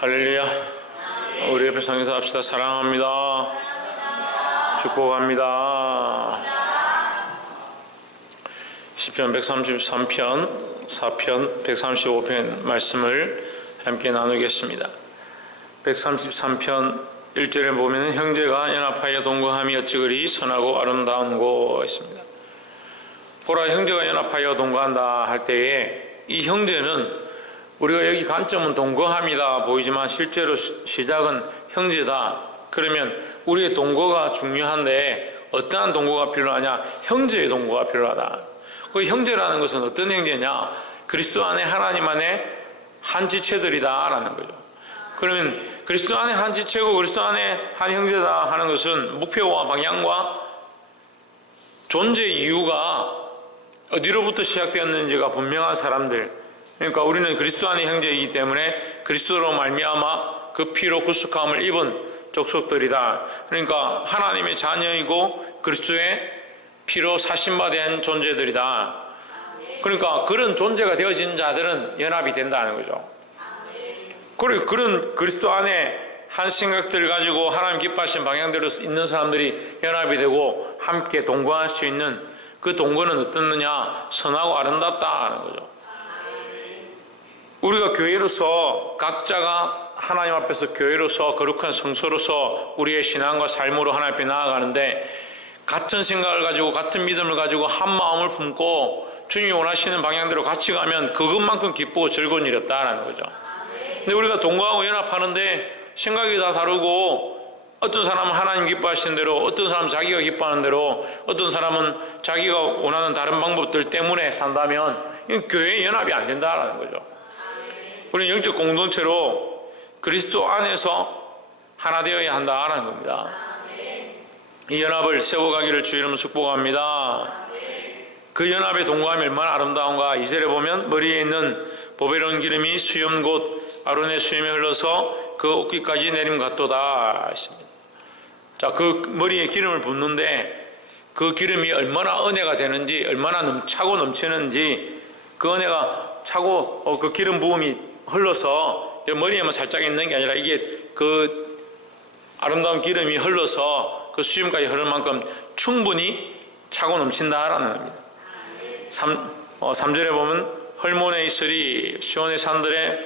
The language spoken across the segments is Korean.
할렐루야. 우리 옆에 상에서 합시다. 사랑합니다. 축복합니다. 시편 133편, 4편, 135편 말씀을 함께 나누겠습니다. 133편 1절에 보면 형제가 연합하여 동거함이 어찌 그리 선하고 아름다운고 있습니다. 보라, 형제가 연합하여 동거한다 할 때에 이 형제는 우리가 여기 관점은 동거함이다 보이지만 실제로 시작은 형제다. 그러면 우리의 동거가 중요한데 어떠한 동거가 필요하냐? 형제의 동거가 필요하다. 그 형제라는 것은 어떤 형제냐? 그리스도 안에 하나님 안에 한 지체들이다 라는 거죠. 그러면 그리스도 안에 한 지체고 그리스도 안에 한 형제다 하는 것은 목표와 방향과 존재 이유가 어디로부터 시작되었는지가 분명한 사람들, 그러니까 우리는 그리스도 안의 형제이기 때문에 그리스도로 말미암아 그 피로 구속함을 입은 족속들이다. 그러니까 하나님의 자녀이고 그리스도의 피로 사신받은 존재들이다. 그러니까 그런 존재가 되어진 자들은 연합이 된다는 거죠. 그리고 그런 그리스도 안에 한 생각들을 가지고 하나님 기뻐하신 방향대로 있는 사람들이 연합이 되고 함께 동거할 수 있는 그 동거는 어떻느냐? 선하고 아름답다 하는 거죠. 우리가 교회로서 각자가 하나님 앞에서 교회로서 거룩한 성소로서 우리의 신앙과 삶으로 하나님 앞에 나아가는데 같은 생각을 가지고 같은 믿음을 가지고 한 마음을 품고 주님이 원하시는 방향대로 같이 가면 그것만큼 기쁘고 즐거운 일이 없다라는 거죠. 근데 우리가 동거하고 연합하는데 생각이 다 다르고 어떤 사람은 하나님 기뻐하시는 대로, 어떤 사람은 자기가 기뻐하는 대로, 어떤 사람은 자기가 원하는 다른 방법들 때문에 산다면 교회의 연합이 안 된다라는 거죠. 우리는 영적 공동체로 그리스도 안에서 하나 되어야 한다라는 겁니다. 이 연합을 세워가기를 주 이름으로 축복합니다. 그 연합의 동거함이 얼마나 아름다운가. 2절에 보면 머리에 있는 보배로운 기름이 수염 곧 아론의 수염에 흘러서 그 옷깃까지 내림 같도다 했습니다. 자, 그 머리에 기름을 붓는데 그 기름이 얼마나 은혜가 되는지, 얼마나 차고 넘치는지, 그 은혜가 차고 그 기름 부음이 흘러서 머리에만 살짝 있는 게 아니라 이게 그 아름다운 기름이 흘러서 그 수염까지 흐를 만큼 충분히 차고 넘친다라는 겁니다. 3절에 보면 헐몬에 있으리 시온의 산들에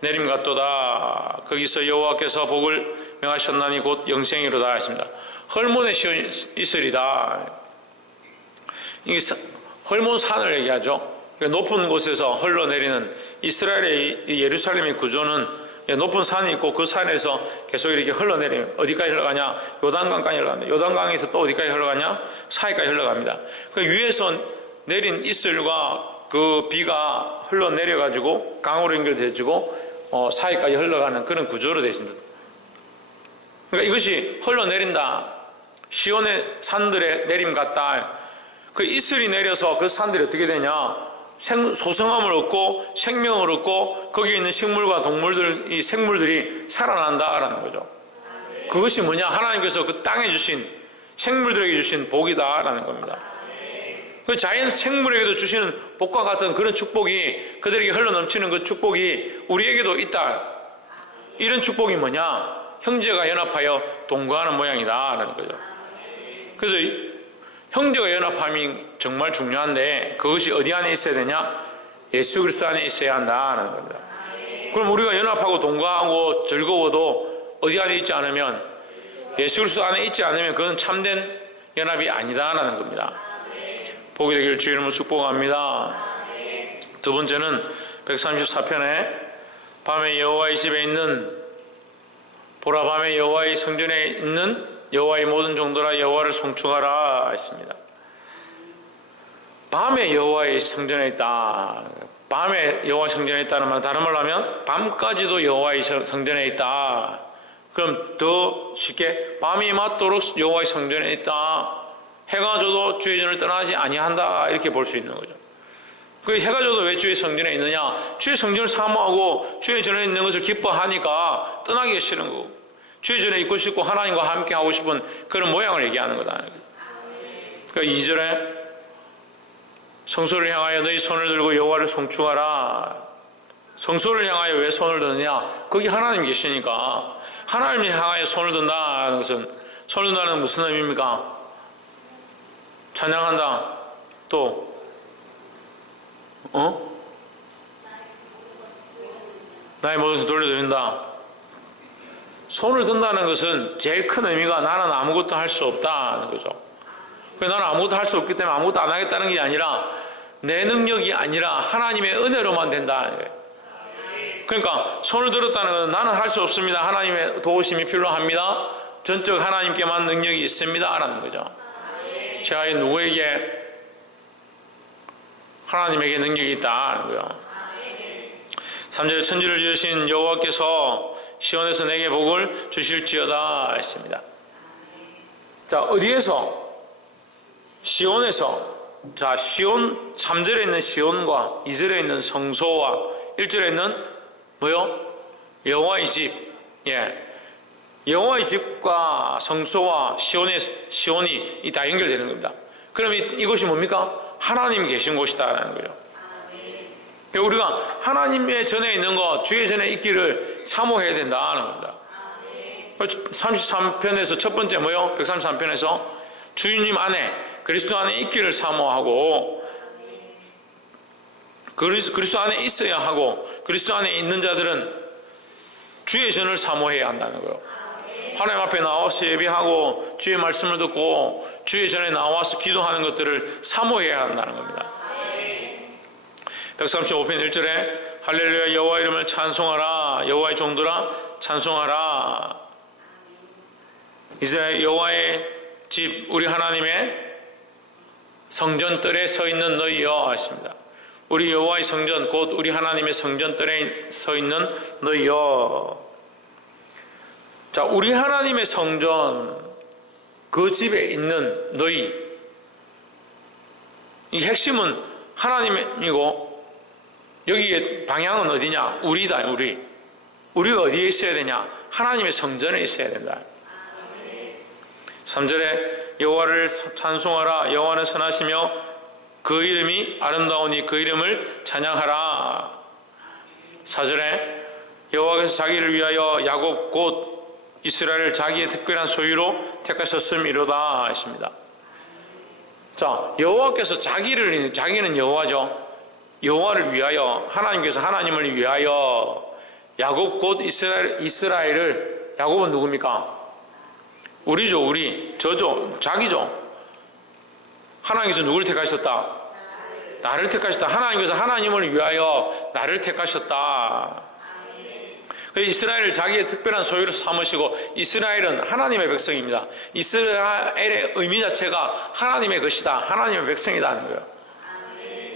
내림 같도다. 거기서 여호와께서 복을 명하셨나니 곧 영생이로다 했습니다. 헐몬에 있으리다. 이게 헐몬 산을 얘기하죠. 높은 곳에서 흘러내리는 이스라엘의 예루살렘의 구조는 높은 산이 있고 그 산에서 계속 이렇게 흘러내리면 어디까지 흘러가냐? 요단강까지 흘러갑니다. 요단강에서 또 어디까지 흘러가냐? 사이까지 흘러갑니다. 그 위에서 내린 이슬과 그 비가 흘러내려가지고 강으로 연결되어지고 사이까지 흘러가는 그런 구조로 되어 있습니다. 그러니까 이것이 흘러내린다. 시온의 산들의 내림 같다. 그 이슬이 내려서 그 산들이 어떻게 되냐? 소성함을 얻고 생명을 얻고 거기에 있는 식물과 동물들, 이 생물들이 살아난다라는 거죠. 그것이 뭐냐? 하나님께서 그 땅에 주신 생물들에게 주신 복이다라는 겁니다. 그 자연 생물에게도 주시는 복과 같은 그런 축복이, 그들에게 흘러넘치는 그 축복이 우리에게도 있다. 이런 축복이 뭐냐? 형제가 연합하여 동거하는 모양이다라는 거죠. 그래서 형제가 연합함이 정말 중요한데 그것이 어디 안에 있어야 되냐? 예수 그리스도 안에 있어야 한다는 겁니다. 그럼 우리가 연합하고 동거하고 즐거워도 어디 안에 있지 않으면, 예수 그리스도 안에 있지 않으면 그건 참된 연합이 아니다라는 겁니다. 복이 되기를 주 이름으로 축복합니다. 두 번째는 134편에 밤에 여호와의 집에 있는, 보라 밤에 여호와의 성전에 있는 여호와의 모든 종들아 여호와를 송축하라 했습니다. 밤에 여호와의 성전에 있다. 밤에 여호와의 성전에 있다는 말은 다른 말로 하면 밤까지도 여호와의 성전에 있다. 그럼 더 쉽게 밤이 맞도록 여호와의 성전에 있다. 해가 져도 주의 전을 떠나지 아니한다. 이렇게 볼 수 있는 거죠. 그 해가 져도 왜 주의 성전에 있느냐? 주의 성전을 사모하고 주의 전에 있는 것을 기뻐하니까 떠나기가 싫은 거고, 주의 전에 있고 싶고 하나님과 함께 하고 싶은 그런 모양을 얘기하는 거다. 그러니까 2절에 성소를 향하여 너희 손을 들고 여호와를 송축하라. 성소를 향하여 왜 손을 드느냐? 거기 하나님 계시니까. 하나님을 향하여 손을 든다는 것은, 손을 든다는 무슨 의미입니까? 찬양한다. 또 나의 모든 것을 돌려드린다. 손을 든다는 것은 제일 큰 의미가 나는 아무것도 할 수 없다는 거죠. 나는 아무것도 할 수 없기 때문에 아무것도 안 하겠다는 게 아니라 내 능력이 아니라 하나님의 은혜로만 된다는 거예요. 그러니까 손을 들었다는 것은 나는 할 수 없습니다. 하나님의 도우심이 필요합니다. 전적 하나님께만 능력이 있습니다. 라는 거죠. 제가 누구에게 하나님에게 능력이 있다는 거예요. 3절에 천지를 지으신 여호와께서 시온에서 내게 복을 주실지어다 했습니다. 자, 어디에서? 시온에서. 자, 시온, 3절에 있는 시온과 2절에 있는 성소와 1절에 있는 뭐요? 여호와의 집. 예. 여호와의 집과 성소와 시온이 다 연결되는 겁니다. 그럼 이곳이 뭡니까? 하나님이 계신 곳이다라는 거죠. 우리가 하나님의 전에 있는 것, 주의 전에 있기를 사모해야 된다는 겁니다. 33편에서 첫 번째 뭐요? 133편에서 주님 안에, 그리스도 안에 있기를 사모하고, 그리스도 안에 있어야 하고, 그리스도 안에 있는 자들은 주의 전을 사모해야 한다는 거예요. 하나님 앞에 나와서 예배하고 주의 말씀을 듣고 주의 전에 나와서 기도하는 것들을 사모해야 한다는 겁니다. 135편 1절에 할렐루야 여호와 이름을 찬송하라. 여호와의 종들아 찬송하라. 이제 여호와의 집 우리 하나님의 성전뜰에 서 있는 너희여 하십니다. 우리 여호와의 성전 곧 우리 하나님의 성전뜰에 서 있는 너희여. 자, 우리 하나님의 성전, 그 집에 있는 너희. 이 핵심은 하나님이고, 여기에 방향은 어디냐? 우리다, 우리. 우리가 어디에 있어야 되냐? 하나님의 성전에 있어야 된다. 3절에 여호와를 찬송하라. 여호와는 선하시며 그 이름이 아름다우니 그 이름을 찬양하라. 4절에 여호와께서 자기를 위하여 야곱 곧 이스라엘을 자기의 특별한 소유로 택하셨음이로다 했습니다. 자, 여호와께서 자기는 여호와죠. 여호와를 위하여, 하나님께서 하나님을 위하여 야곱 곧 이스라엘을, 야곱은 누굽니까? 우리죠. 우리, 저죠. 자기죠. 하나님께서 누굴 택하셨다? 나를 택하셨다. 하나님께서 하나님을 위하여 나를 택하셨다. 이스라엘을 자기의 특별한 소유로 삼으시고, 이스라엘은 하나님의 백성입니다. 이스라엘의 의미 자체가 하나님의 것이다, 하나님의 백성이다 하는 거예요.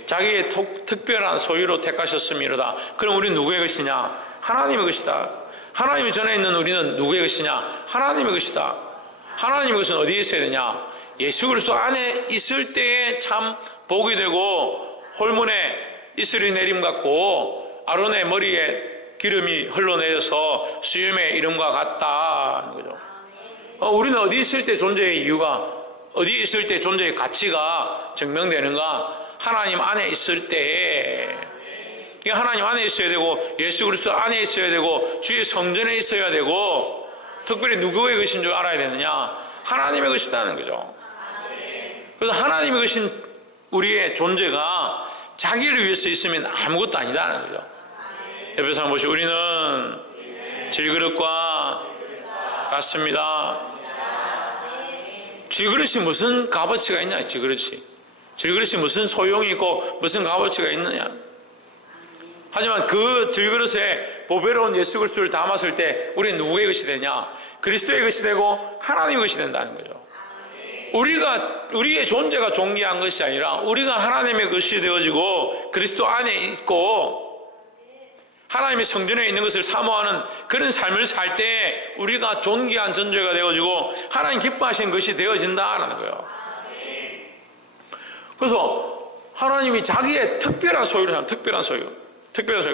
자기의 특별한 소유로 택하셨음이로다. 그럼 우리는 누구의 것이냐? 하나님의 것이다. 하나님의 전에 있는 우리는 누구의 것이냐? 하나님의 것이다. 하나님의 것은 어디에 있어야 되냐? 예수 그리스도 안에 있을 때에 참 복이 되고, 홀문에 이슬이 내림 같고 아론의 머리에 기름이 흘러내려서 수염의 이름과 같다는 거죠. 우리는 어디 있을 때 존재의 이유가, 어디 있을 때 존재의 가치가 증명되는가? 하나님 안에 있을 때. 하나님 안에 있어야 되고, 예수 그리스도 안에 있어야 되고, 주의 성전에 있어야 되고, 특별히 누구의 것인 줄 알아야 되느냐? 하나님의 것이라는 거죠. 그래서 하나님의 것인 우리의 존재가 자기를 위해서 있으면 아무것도 아니다는 거죠. 옆에서 한번 보시고, 우리는 질그릇과 같습니다. 질그릇이 무슨 값어치가 있냐? 질그릇이 무슨 소용이 있고 무슨 값어치가 있느냐? 하지만 그 질그릇에 보배로운 예수 그리스도를 담았을 때 우리는 누구의 것이 되냐? 그리스도의 것이 되고 하나님의 것이 된다는 거죠. 우리의 존재가 존귀한 것이 아니라 우리가 하나님의 것이 되어지고 그리스도 안에 있고 하나님의 성전에 있는 것을 사모하는 그런 삶을 살 때 우리가 존귀한 존재가 되어지고 하나님 기뻐하시는 것이 되어진다는 거예요. 그래서 하나님이 자기의 특별한 소유를, 특별한 소유,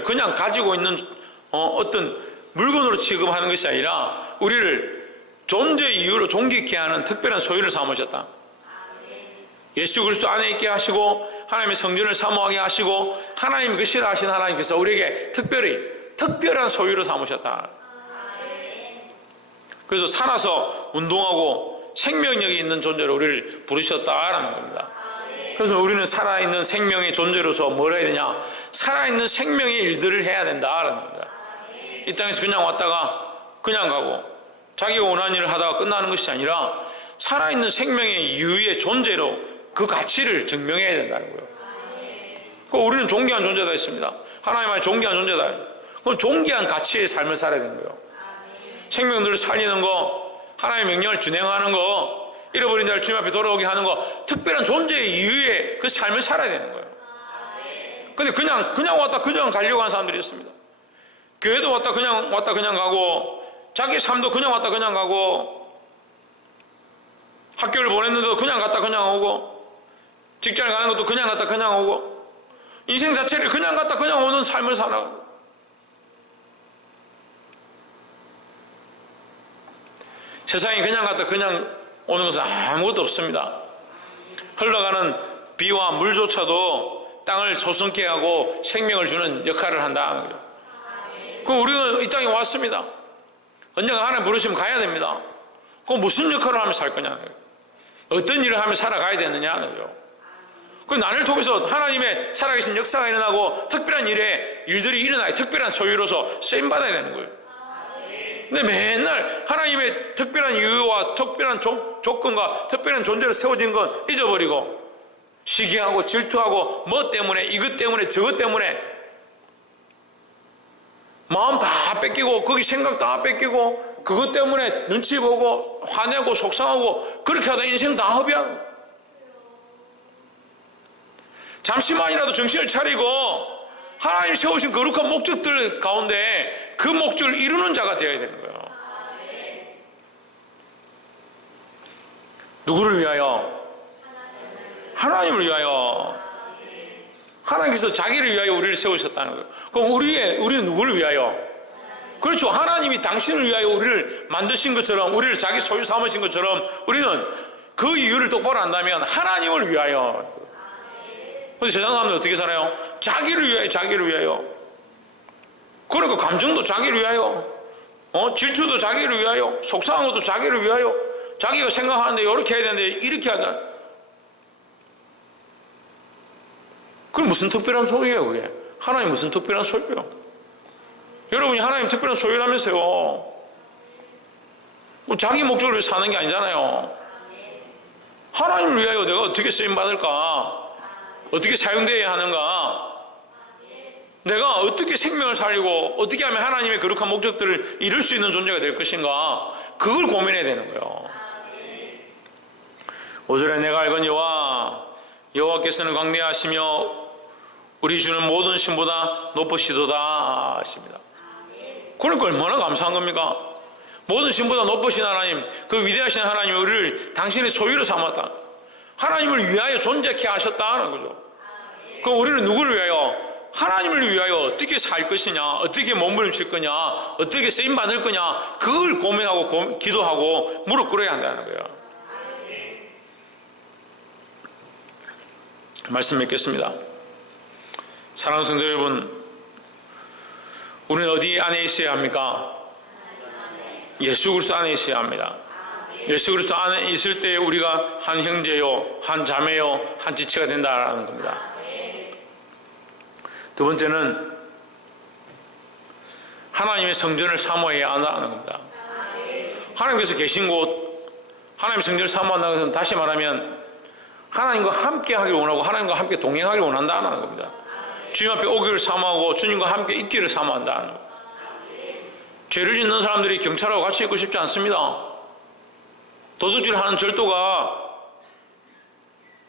그냥 가지고 있는 어떤 물건으로 취급하는 것이 아니라 우리를 존재 이유로 존귀케 하는 특별한 소유를 삼으셨다. 예수 그리스도 안에 있게 하시고 하나님의 성전을 사모하게 하시고 하나님이 그 싫어하시는 하나님께서 우리에게 특별한 소유로 삼으셨다. 그래서 살아서 운동하고 생명력이 있는 존재로 우리를 부르셨다라는 겁니다. 그래서 우리는 살아있는 생명의 존재로서 뭘 해야 되냐? 살아있는 생명의 일들을 해야 된다라는 겁니다. 이 땅에서 그냥 왔다가 그냥 가고 자기가 원하는 일을 하다가 끝나는 것이 아니라 살아있는 생명의 이유의 존재로 그 가치를 증명해야 된다는 거예요. 우리는 존귀한 존재다 했습니다. 하나님의 존귀한 존재다. 그럼 존귀한 가치의 삶을 살아야 되는 거예요. 생명들을 살리는 거, 하나님의 명령을 준행하는 거, 잃어버린 자를 주님 앞에 돌아오게 하는 거, 특별한 존재의 이유의 그 삶을 살아야 되는 거예요. 근데 그냥 왔다 그냥 가려고 하는 사람들이 있습니다. 교회도 왔다 그냥 가고, 자기 삶도 그냥 왔다 그냥 가고, 학교를 보냈는데도 그냥 갔다 그냥 오고, 직장을 가는 것도 그냥 갔다 그냥 오고, 인생 자체를 그냥 갔다 그냥 오는 삶을 살아가고. 세상에 그냥 갔다 그냥 오는 것은 아무것도 없습니다. 흘러가는 비와 물조차도 땅을 소성케 하고 생명을 주는 역할을 한다. 그럼 우리는 이 땅에 왔습니다. 언젠가 하나님 부르시면 가야 됩니다. 그럼 무슨 역할을 하며 살 거냐? 어떤 일을 하며 살아가야 되느냐는 거죠. 그 나를 통해서 하나님의 살아계신 역사가 일어나고 특별한 일들이 일어나야 특별한 소유로서 쓰임받아야 되는 거예요. 근데 맨날 하나님의 특별한 이유와 특별한 조건과 특별한 존재로 세워진 건 잊어버리고 시기하고 질투하고 뭐 때문에 이것 때문에 저것 때문에 마음 다 뺏기고 거기 생각 다 뺏기고 그것 때문에 눈치 보고 화내고 속상하고 그렇게 하다 인생 다 허비하고 잠시만이라도 정신을 차리고 하나님이 세우신 거룩한 목적들 가운데 그 목적을 이루는 자가 되어야 되는 거예요. 누구를 위하여? 하나님을 위하여. 하나님께서 자기를 위하여 우리를 세우셨다는 거예요. 그럼 우리는 누구를 위하여? 그렇죠. 하나님이 당신을 위하여 우리를 만드신 것처럼 우리를 자기 소유 삼으신 것처럼 우리는 그 이유를 똑바로 안다면 하나님을 위하여. 근데 세상 사람들 어떻게 살아요? 자기를 위하여. 그러니까 감정도 자기를 위하여, 질투도 자기를 위하여, 속상한 것도 자기를 위하여, 자기가 생각하는데 이렇게 해야 되는데 이렇게 하자. 그럼 무슨 특별한 소유예요, 그게? 하나님 무슨 특별한 소유예요? 여러분이 하나님 특별한 소유라면서요. 뭐 자기 목적을 위해 사는 게 아니잖아요. 하나님을 위하여 내가 어떻게 쓰임받을까? 어떻게 사용되어야 하는가? 내가 어떻게 생명을 살리고 어떻게 하면 하나님의 거룩한 목적들을 이룰 수 있는 존재가 될 것인가? 그걸 고민해야 되는 거예요. 5절에 내가 알건 여호와께서는 광대하시며 우리 주는 모든 신보다 높으시도다 하십니다. 그러니까 얼마나 감사한 겁니까? 모든 신보다 높으신 하나님, 그 위대하신 하나님이 우리를 당신의 소유로 삼았다. 하나님을 위하여 존재케 하셨다는 거죠. 그럼 우리는 누구를 위하여? 하나님을 위하여 어떻게 살 것이냐, 어떻게 몸부림칠 거냐, 어떻게 쓰임받을 거냐, 그걸 고민하고 기도하고 무릎 꿇어야 한다는 거예요. 말씀 맺겠습니다. 사랑하는 성도 여러분, 우리는 어디 안에 있어야 합니까? 예수 그리스도 안에 있어야 합니다. 예수 그리스도 안에 있을 때 우리가 한 형제요, 한 자매요, 한 지체가 된다는 겁니다. 두 번째는 하나님의 성전을 사모해야 한다는 겁니다. 하나님께서 계신 곳, 하나님의 성전을 사모한다는 것은 다시 말하면 하나님과 함께 하길 원하고 하나님과 함께 동행하길 원한다는 겁니다. 주님 앞에 오기를 사모하고 주님과 함께 있기를 사모한다는 겁니다. 죄를 짓는 사람들이 경찰하고 같이 있고 싶지 않습니다. 도둑질하는 절도가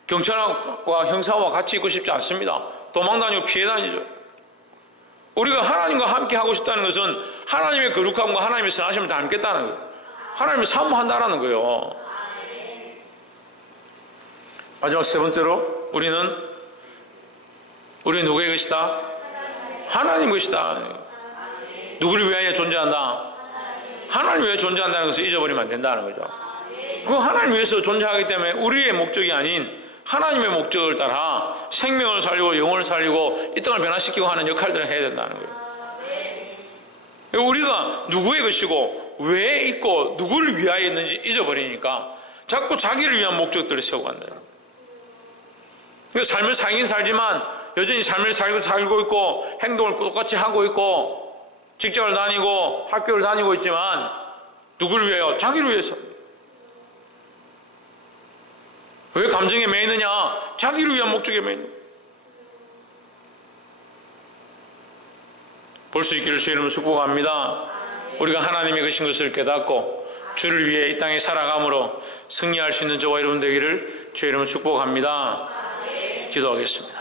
경찰과 형사와 같이 있고 싶지 않습니다. 도망다니고 피해다니죠. 우리가 하나님과 함께 하고 싶다는 것은 하나님의 거룩함과 하나님의 선하심을 닮겠다는 거예요. 하나님을 사모한다는 거예요. 마지막 세 번째로 우리는 누구의 것이다? 하나님 것이다. 누구를 위하여 존재한다? 하나님을 위해 존재한다는 것을 잊어버리면 안 된다는 거죠. 그 하나님 위해서 존재하기 때문에 우리의 목적이 아닌 하나님의 목적을 따라 생명을 살리고 영혼을 살리고 이 땅을 변화시키고 하는 역할들을 해야 된다는 거예요. 우리가 누구의 것이고 왜 있고 누구를 위하여 있는지 잊어버리니까 자꾸 자기를 위한 목적들을 세우고 간다는 거예요. 그러니까 삶을 살긴 살지만 여전히 삶을 살고 있고 행동을 똑같이 하고 있고 직장을 다니고 학교를 다니고 있지만 누구를 위하여? 자기를 위해서. 왜 감정에 매이느냐? 자기를 위한 목적에 매이는. 볼 수 있기를 주의 이름으로 축복합니다. 우리가 하나님의 것인 것을 깨닫고 주를 위해 이 땅에 살아감으로 승리할 수 있는 저와 여러분 되기를 주의 이름으로 축복합니다. 기도하겠습니다.